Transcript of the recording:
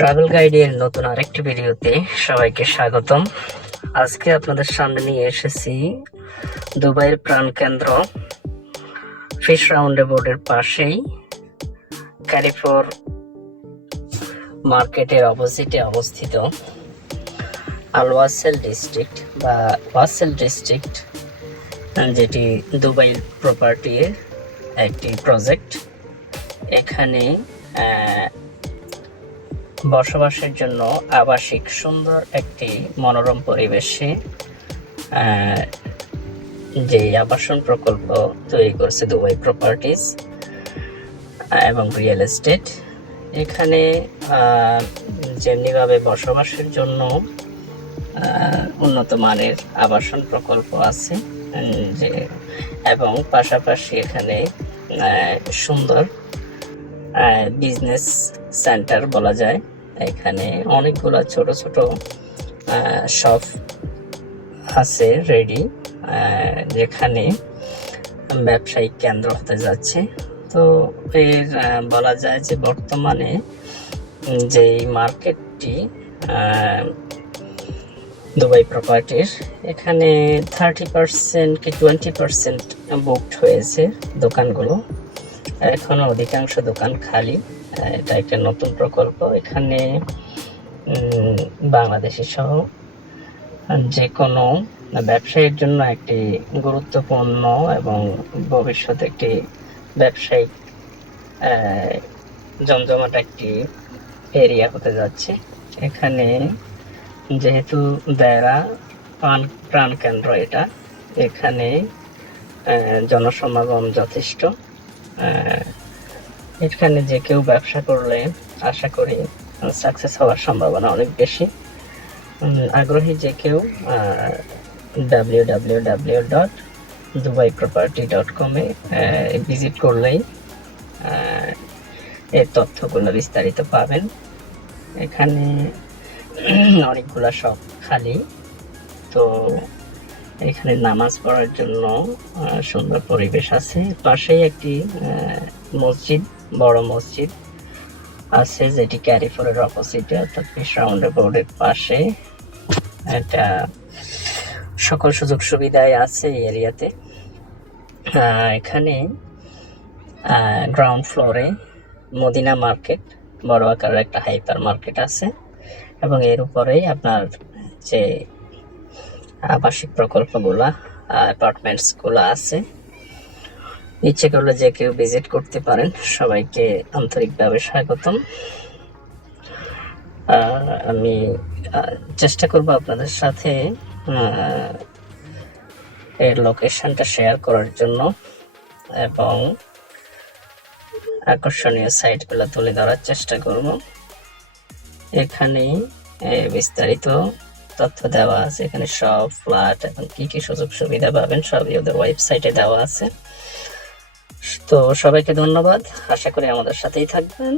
Travel গাইডের নতুন আরেকটি ভিডিওতে সবাইকে স্বাগতম। আজকে আপনাদের সামনে নিয়ে এসেছি দুবাইয়ের প্রাণকেন্দ্র ফিশ রাউন্ডেবর্ডের পাশেই ক্যারিফোর মার্কেটের অপোজিটে অবস্থিত আল ওয়াসেল ডিস্ট্রিক্ট বা ওয়াসেল ডিস্ট্রিক্ট, যেটি দুবাই প্রপার্টির একটি প্রজেক্ট। এখানে বসবাসের জন্য আবাসিক সুন্দর একটি মনোরম পরিবেশে যে আবাসন প্রকল্প তৈরি করছে দুবাই প্রপার্টিজ এবং রিয়েল এস্টেট। এখানে যেমনিভাবে বসবাসের জন্য উন্নত মানের আবাসন প্রকল্প আছে যে, এবং পাশাপাশি এখানে সুন্দর বিজনেস সেন্টার বলা যায়। এখানে অনেকগুলো ছোট ছোট শপ আছে রেডি, যেখানে ব্যবসায়িক কেন্দ্র হতে যাচ্ছে। তো এর বলা যায় যে বর্তমানে যে মার্কেটটি দুবাই প্রপার্টির, এখানে 30% কি 20% বুকড হয়েছে দোকানগুলো। এখনো অধিকাংশ দোকান খালি। এটা একটা নতুন প্রকল্প। এখানে বাংলাদেশি সহ যে কোনো ব্যবসায়ীর জন্য একটি গুরুত্বপূর্ণ এবং ভবিষ্যতে একটি ব্যবসায়িক জমজমাট একটি এরিয়া হতে যাচ্ছে। এখানে যেহেতু দায়রা প্রাণ কেন্দ্র এটা, এখানে জনসমাগম যথেষ্ট। এখানে যে কেউ ব্যবসা করলে আশা করি সাকসেস হওয়ার সম্ভাবনা অনেক বেশি। আগ্রহী যে কেউ www.dubaiproperty.com ভিজিট করলেই এর তথ্যগুলো বিস্তারিত পাবেন। এখানে অনেকগুলা শপ খালি, তো এখানে নামাজ পড়ার জন্য সুন্দর পরিবেশ আছে। পাশেই একটি মসজিদ, বড় মসজিদ আছে, যেটি ক্যারিফোরের অপোজিটে অর্থাৎ ফিশ রাউন্ডেবর্ডের পাশে। এটা সকল সুযোগ সুবিধাই আছে এই এরিয়াতে। এখানে গ্রাউন্ড ফ্লোরে মদিনা মার্কেট, বড় আকারের একটা হাইপার মার্কেট আছে, এবং এর উপরেই আপনার যে আবাসিক প্রকল্পগুলা, অ্যাপার্টমেন্টসগুলো আছে। ইচ্ছে করলে যে কেউ ভিজিট করতে পারেন। সবাইকে আন্তরিকভাবে স্বাগতম। আমি চেষ্টা করব আপনাদের সাথে এর লোকেশনটা শেয়ার করার জন্য এবং আকর্ষণীয় সাইটগুলো তুলে ধরার চেষ্টা করব। এখানে বিস্তারিত তথ্য দেওয়া আছে। এখানে সব ফ্ল্যাট এবং কি কি সুযোগ সুবিধা পাবেন সবই ওদের ওয়েবসাইটে দেওয়া আছে। তো সবাইকে ধন্যবাদ, আশা করি আমাদের সাথেই থাকবেন।